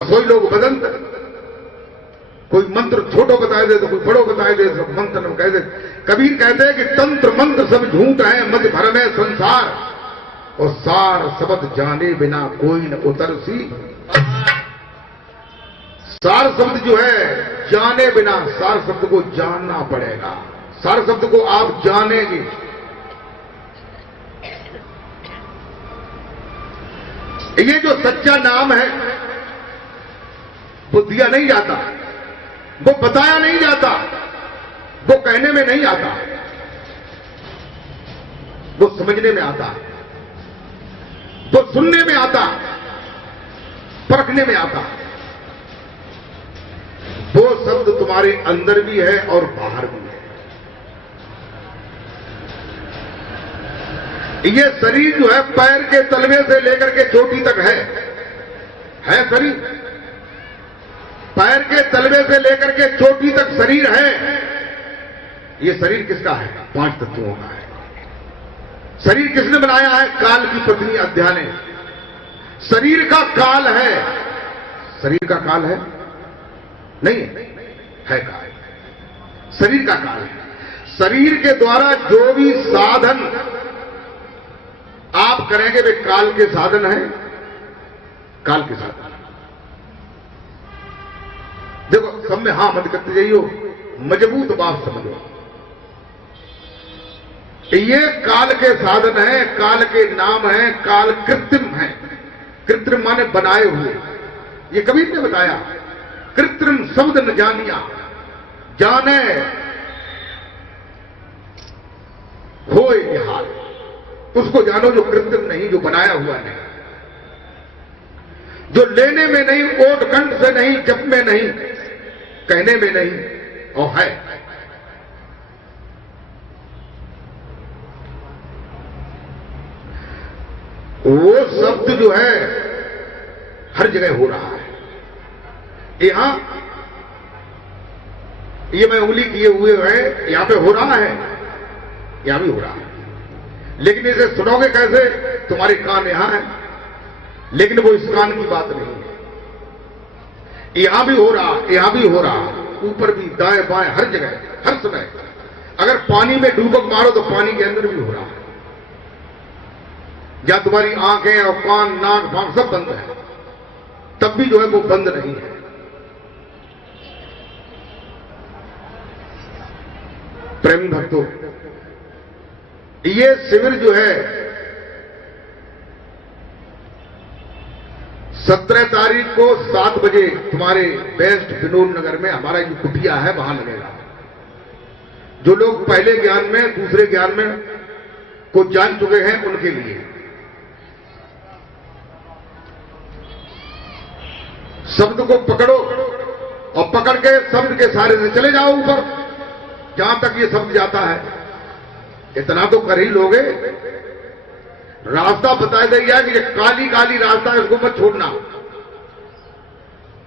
कोई लोग बदंत, कोई मंत्र छोटो बताए दे तो कोई बड़ो बताए दे, सब मंत्र में कह दे। कबीर कहते हैं कि तंत्र मंत्र सब झूठ है, मत भर में संसार, और सार शब्द जाने बिना कोई न उतरसी। सार शब्द जो है जाने बिना, सार शब्द को जानना पड़ेगा, सार शब्द को आप जानेंगे। ये जो सच्चा नाम है वो दिया नहीं जाता, वो बताया नहीं जाता, वो कहने में नहीं आता, वो समझने में आता, वो सुनने में आता, परखने में आता। वो शब्द तुम्हारे अंदर भी है और बाहर भी है। ये शरीर जो है पैर के तलवे से लेकर के चोटी तक है शरीर, पैर के तलवे से लेकर के चोटी तक शरीर है। ये शरीर किसका है? 5 तत्वों का है। शरीर किसने बनाया है? काल की पत्नी अध्या ने। शरीर का काल है, शरीर का काल है नहीं है काल, शरीर का काल है। शरीर के द्वारा जो भी साधन आप करेंगे वे काल के साधन है, काल के साधन। देखो सब में हां मत करते जाइयो, मजबूत बात समझो। ये काल के साधन है, काल के नाम है, काल कृत्रिम है। कृत्रिम माने बनाए हुए। ये कबीर ने बताया, कृत्रिम शब्द न जानिया, जाने होए ये हाल। उसको जानो जो कृत्रिम नहीं, जो बनाया हुआ नहीं, जो लेने में नहीं, ओट कंठ से नहीं, जप में नहीं, कहने में नहीं, और है। वो शब्द जो है हर जगह हो रहा है। यहां ये मैं उंगली किए हुए है, यहां पे हो रहा है, यहां भी हो रहा है। लेकिन इसे सुनोगे कैसे? तुम्हारे कान यहां है, लेकिन वो इस कान की बात नहीं है। यहां भी हो रहा, यहां भी हो रहा, ऊपर भी, दाएं बाएं, हर जगह, हर समय। अगर पानी में डूबक मारो तो पानी के अंदर भी हो रहा है। या तुम्हारी आंखें और कान, नाक, भाग सब बंद है, तब भी जो है वो बंद नहीं है। प्रेमी भक्तों, ये शिविर जो है 17 तारीख को 7 बजे तुम्हारे बेस्ट विनोद नगर में हमारा जो कुटिया है वहां लगेगा। जो लोग पहले ज्ञान में, दूसरे ज्ञान में को जान चुके हैं उनके लिए। शब्द को पकड़ो और पकड़ के शब्द के सहारे से चले जाओ ऊपर, जहां तक ये शब्द जाता है। इतना तो कर ही लोगे। रास्ता बताया गया कि ये काली काली रास्ता है, उसको मत छोड़ना।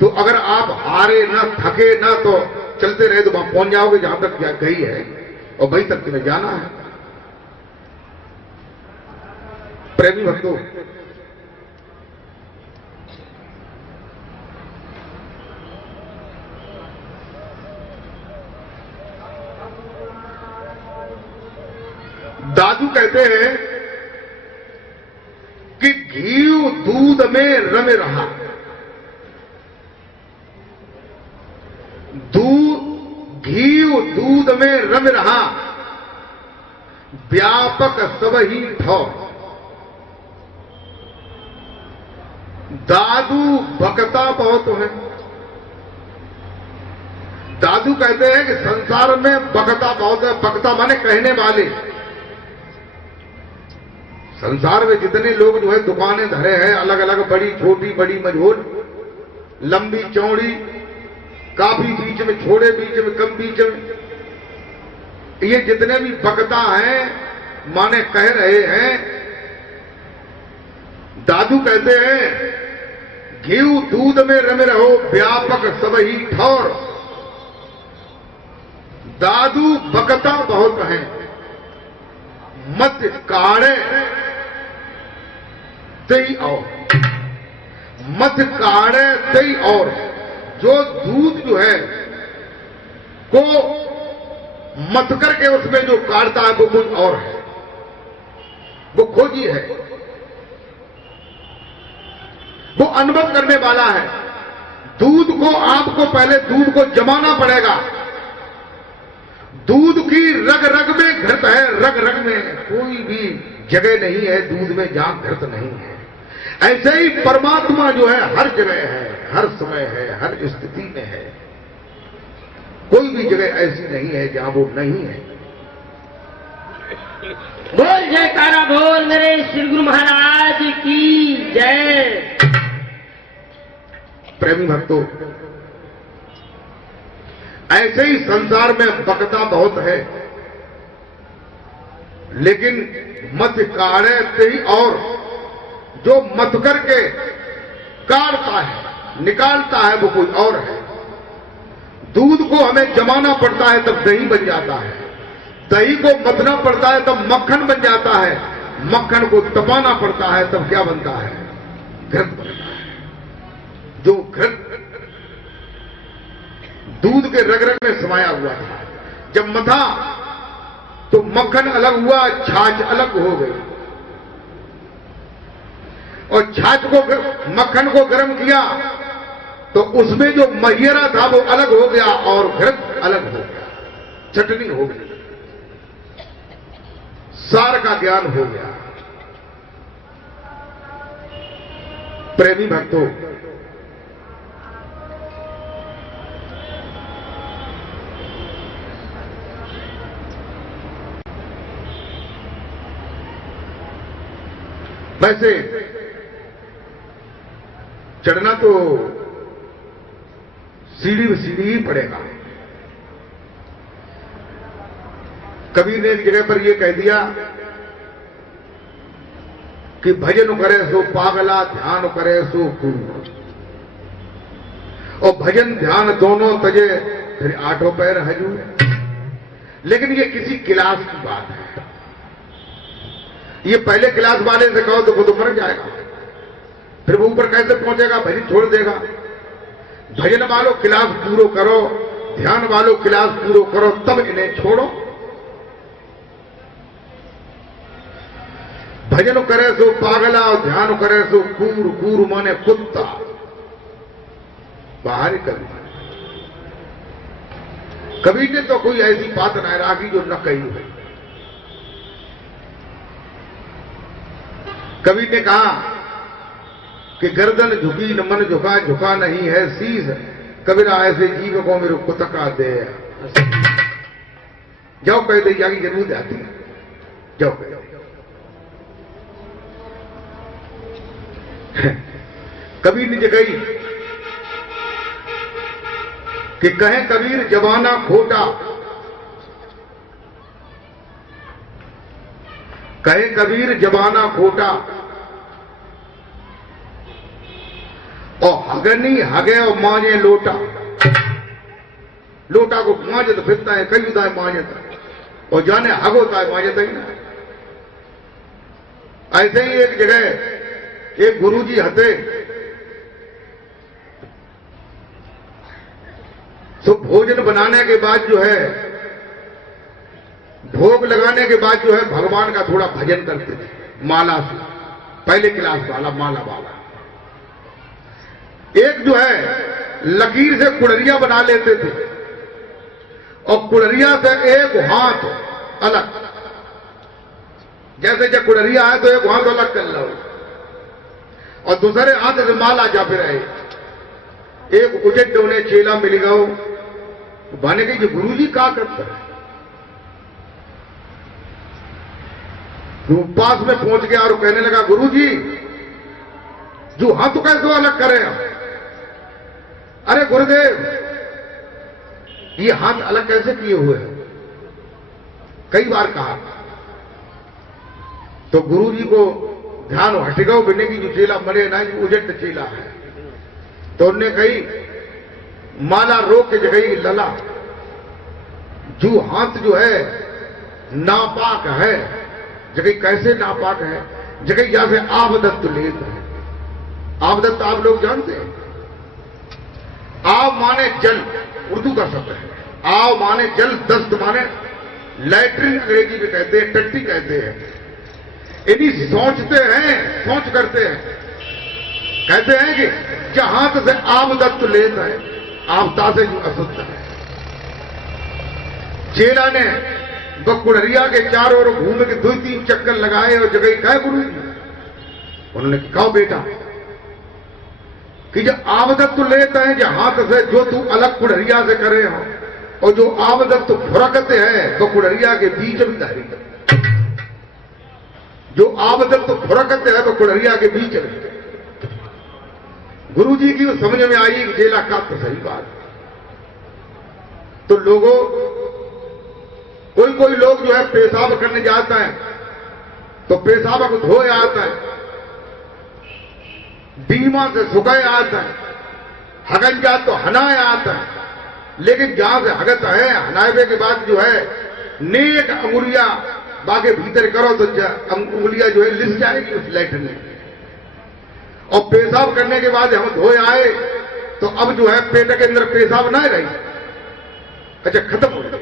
तो अगर आप हारे ना, थके ना, तो चलते रहे तो वहां पहुंच जाओगे जहां तक गई है, और वहीं तक तुम्हें जाना है। प्रेमी भक्तों, दादू कहते हैं कि घी दूध में रमे रहा, घी दूध में रम रहा, व्यापक सब ही ठो। दादू बकता बहुत है। दादू कहते हैं कि संसार में बकता बहुत है। बकता माने कहने वाले। संसार में जितने लोग जो है दुकानें धरे हैं, अलग अलग, बड़ी छोटी, बड़ी मझोल, लंबी चौड़ी, काफी बीच में, छोड़े बीच में, कम बीच में, ये जितने भी बकता हैं माने कह रहे हैं, दादू कहते हैं घी दूध में रमे रहो, व्यापक सब ही ठौर। दादू बकता बहुत है, मत काढ़े से ही आओ। मत काढ़े तई और, जो दूध जो है को मत करके उसमें जो काढ़ता है वो कुछ और है, वो खोजी है, वो अनुभव करने वाला है। दूध को आपको पहले दूध को जमाना पड़ेगा। दूध की रग रग में घृत है, रग रग में कोई भी जगह नहीं है दूध में जहां घृत नहीं है। ऐसे ही परमात्मा जो है हर जगह है, हर समय है, हर स्थिति में है। कोई भी जगह ऐसी नहीं है जहां वो नहीं है। बोल जयकारा बोल मेरे श्री गुरु महाराज की जय। प्रेमी भक्तों, ऐसे ही संसार में बकता बहुत है, लेकिन मत काढ़े ही और, जो मत करके काढ़ता है निकालता है वो कोई और है। दूध को हमें जमाना पड़ता है तब दही बन जाता है, दही को मथना पड़ता है तब मक्खन बन जाता है, मक्खन को तपाना पड़ता है तब क्या बनता है, घृत बनता है। जो घृत दूध के रग रग में समाया हुआ था, जब मथा तो मक्खन अलग हुआ, छाछ अलग हो गई, और छाछ को मक्खन को गर्म किया तो उसमें जो महियरा था वो अलग हो गया और घृत अलग हो गया, चटनी हो गई, सार का ज्ञान हो गया। प्रेमी भक्तों, वैसे चढ़ना तो सीढ़ी ही पड़ेगा। कबीर ने एक जगह पर यह कह दिया कि भजन करे सो पागला, ध्यान करे सो गुरु। और भजन ध्यान दोनों तजे फिर आठों पैर हजूर। लेकिन ये किसी क्लास की बात है। ये पहले क्लास वाले से कहो तो खुद मर जाएगा, फिर वो ऊपर कैसे पहुंचेगा, भजन छोड़ देगा। भजन वालों क्लास पूरो करो, ध्यान वालों क्लास पूरो करो, तब इन्हें छोड़ो। भजन करे सो पागला और ध्यान करे सो कूर। कूर माने कुत्ता, बाहर ही कर। कबीर ने तो कोई ऐसी बात न राखी जो न कही हुई। कबीर ने कहा कि गर्दन झुकी न मन झुका, झुका नहीं है शीस। कबीरा ऐसे जीव को मेरे कुतका दे। जाओ कह दे जागी जरूर आती है, जाओ कह। कबीर ने कही कि कहे कबीर जमाना खोटा, कहे कबीर जमाना खोटा। और हगनी हगे और मांझे लोटा। लोटा को मांझे तो फिरता है, कई उदा मांझे और जाने हग होता है, मांझे तो ही ना। ऐसे ही एक जगह एक गुरुजी हते, तो भोजन बनाने के बाद जो है, भोग लगाने के बाद जो है भगवान का थोड़ा भजन करते थे माला से। पहले क्लास वाला माला वाला एक जो है लकीर से कुड़रिया बना लेते थे, और कुड़रिया से एक हाथ अलग, जैसे जब कुड़रिया है तो एक हाथ अलग कर लो और दूसरे हाथ से माला जा फिर रहे। एक उजट डोने चेला मिल गयो, भाने के गुरु जी क्या करते हैं। पास में पहुंच गया और कहने लगा, गुरु जी जो हाथ तो कैसे अलग करें। अरे गुरुदेव, ये हाथ अलग कैसे किए हुए हैं, कई बार कहा। तो गुरु जी को ध्यान हटेगा बिने की जो चेला मरे ना, उजट चेला है। तो उन्होंने कही माला रोक के जगह लला, जो हाथ जो है नापाक है, जगह कैसे नापाक है, जगह यहां से आवदत्त लेत है। आवदत्त आप लोग जानते हैं? आव माने जल, उर्दू का शब्द है। आव माने जल, दस्त माने लैट्रिन अंग्रेजी में कहते हैं, टट्टी कहते हैं। इन्हीं सोचते हैं, सोच करते हैं, कहते हैं कि जहां से आवदत्त लेता है, आवता से जो असुद्ध है। चेला ने बकुड़रिया के चारों ओर घूम के 2-3 चक्कर लगाए और जगह कहे गुरु जी, उन्होंने कहा बेटा कि जो आवदत्त लेता है जहां से, जो तू अलग कुड़रिया से करे हो, और जो आवदत्त फुरकते है बकुड़रिया के बीच में धारी कर, जो आवदत्त फुरकते है बकुड़रिया के बीच में। गुरु जी की समझ में आई कि चेला का तो सही बात। तो लोगों, कोई लोग जो है पेशाब करने जाता है तो पेशाब को धोए आता है, बीमा से सुखाए आता है, हगन जा तो हनाए आता है। लेकिन जहां से हगत है, हनाए के बाद जो है नेक अंगुलियां बागे भीतर करो तो अंगुलियां जो है लिस जाएगी उस लैट्रिन में। और पेशाब करने के बाद हम धोए आए तो अब जो है पेट के अंदर पेशाब ना रही, अच्छा खत्म हो गया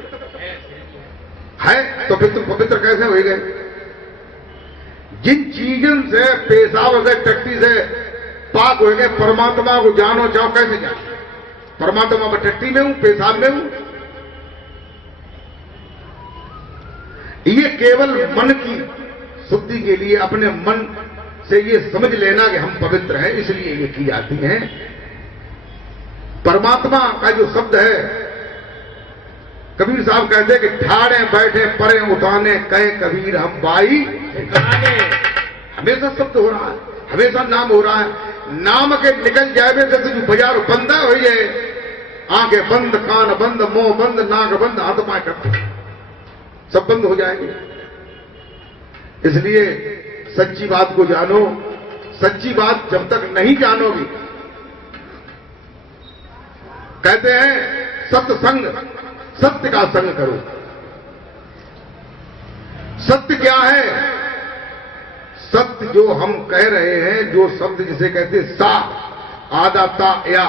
है, तो फिर तुम पवित्र कैसे हो गए? जिन चीजों से, पेशाब से, टट्टी से पाक हो गए, परमात्मा को जानो चाहो, कैसे जानो? परमात्मा में टट्टी में हूं, पेशाब में हूं। ये केवल मन की शुद्धि के लिए अपने मन से ये समझ लेना कि हम पवित्र हैं, इसलिए ये की जाती है। परमात्मा का जो शब्द है, कबीर साहब कहते हैं कि ठाड़े बैठे परे उठाने कहे कबीर हम बाई गाने। हमेशा शब्द हो रहा है, हमेशा नाम हो रहा है। नाम के निकल जाए से जो बाजार बंद हुई है, आंखें बंद, कान बंद, मुंह बंद, नाक बंद, हाथ पाए करते, सब बंद हो जाएंगे। इसलिए सच्ची बात को जानो। सच्ची बात जब तक नहीं जानोगी, कहते हैं सत्संग, सत्य का संग करो। सत्य क्या है? सत्य जो हम कह रहे हैं, जो शब्द जिसे कहते हैं सा, आदा, ता, या,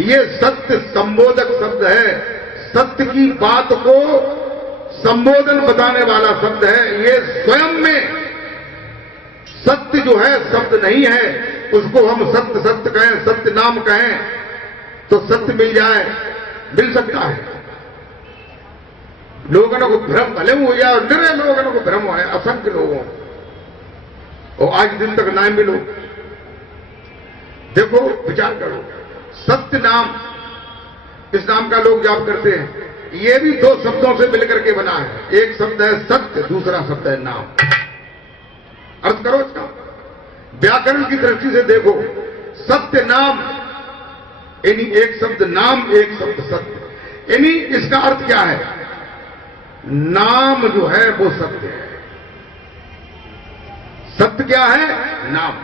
ये सत्य संबोधक शब्द है। सत्य की बात को संबोधन बताने वाला शब्द है। ये स्वयं में सत्य जो है शब्द नहीं है, उसको हम सत्य सत्य कहें, सत्य नाम कहें तो सत्य मिल जाए, मिल सकता है। लोगों को भ्रम भले हो जाए, और निरे लोगों को भ्रम है, असंख्य लोगों, और आज दिन तक ना मिलो। देखो, विचार करो, सत्य नाम, इस नाम का लोग जाप करते हैं। ये भी 2 शब्दों से मिलकर के बना है। एक शब्द है सत्य, दूसरा शब्द है नाम। अर्थ करो इसका, व्याकरण की दृष्टि से देखो। सत्य नाम यानी एक शब्द नाम, एक शब्द सत्य, यानी इसका अर्थ क्या है? नाम जो है वो सत्य है। सत्य क्या है? नाम।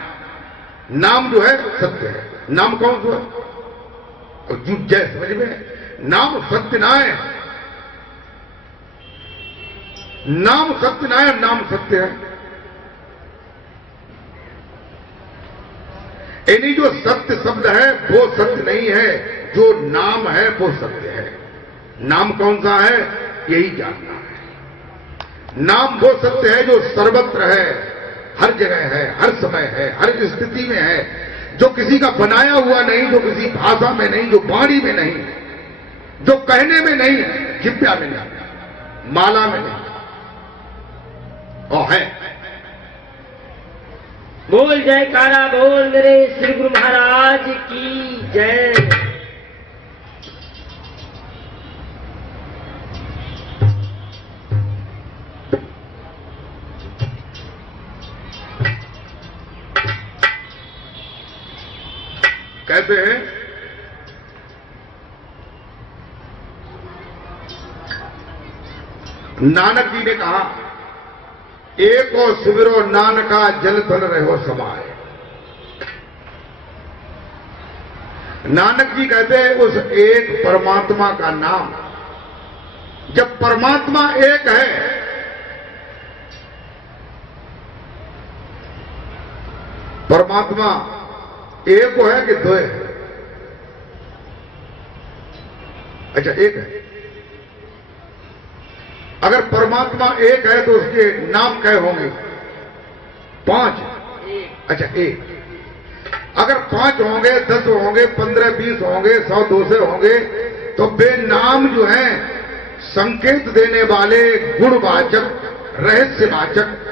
नाम जो है सत्य है। नाम कौन सा? और जुट जय समझ में, नाम सत्य ना है, नाम सत्य ना है, नाम सत्य है। यानी जो सत्य शब्द है वो सत्य नहीं है, जो नाम है वो सत्य है। नाम कौन सा है? यही जानना है। नाम वो सत्य है जो सर्वत्र है, हर जगह है, हर समय है, हर स्थिति में है, जो किसी का बनाया हुआ नहीं, जो किसी भाषा में नहीं, जो वाणी में नहीं, जो कहने में नहीं, जिब्या में नहीं, माला में नहीं, और है। बोल जयकारा बोल मेरे श्री गुरु महाराज की जय। कहते हैं नानक जी ने कहा, एको सुमिरो नानका जल थल रहो समाए। नानक जी कहते हैं उस एक परमात्मा का नाम, जब परमात्मा एक है, परमात्मा एक है कि दो है? अच्छा, एक है। अगर परमात्मा एक है तो उसके नाम क्या होंगे? 5। अच्छा, एक। अगर 5 होंगे, 10 होंगे, 15, 20 होंगे, 100, 200 होंगे, तो वे नाम जो हैं संकेत देने वाले, गुणवाचक, रहस्यवाचक,